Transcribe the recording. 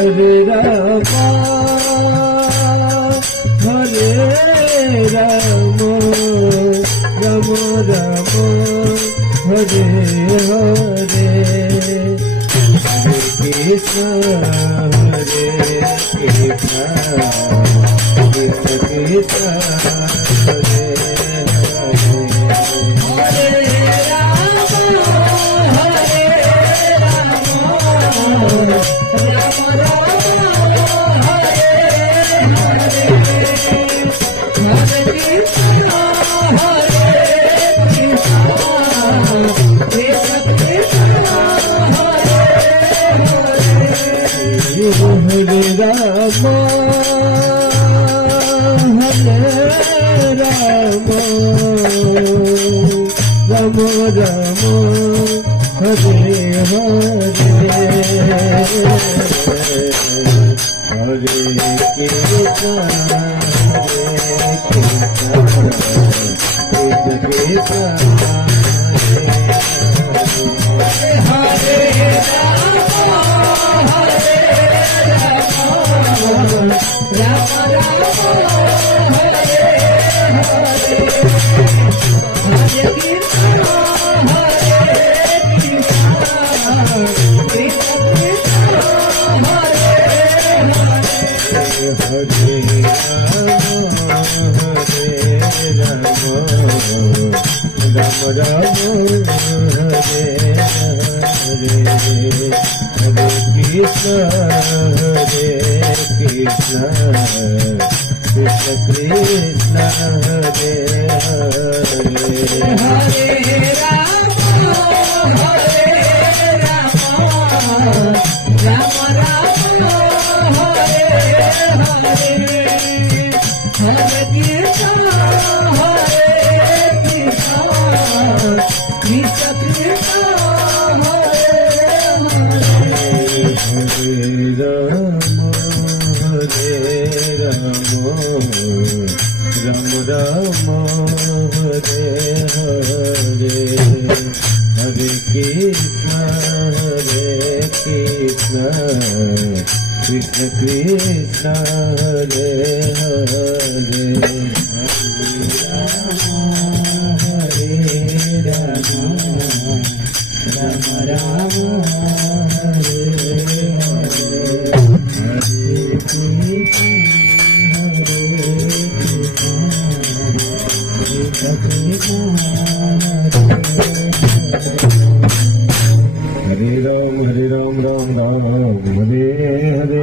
Hare Rama Hare Ram Ram Ram Hare Hare Krishna Hare Krishna Krishna Krishna Hare Hare Ram Ram Ram Hare Hare Hare Krishna Krishna Krishna Hare Krishna Krishna Hare Hare Hare Ram Ram Ram Hare Hare Ram Ram Ram Hare Hare.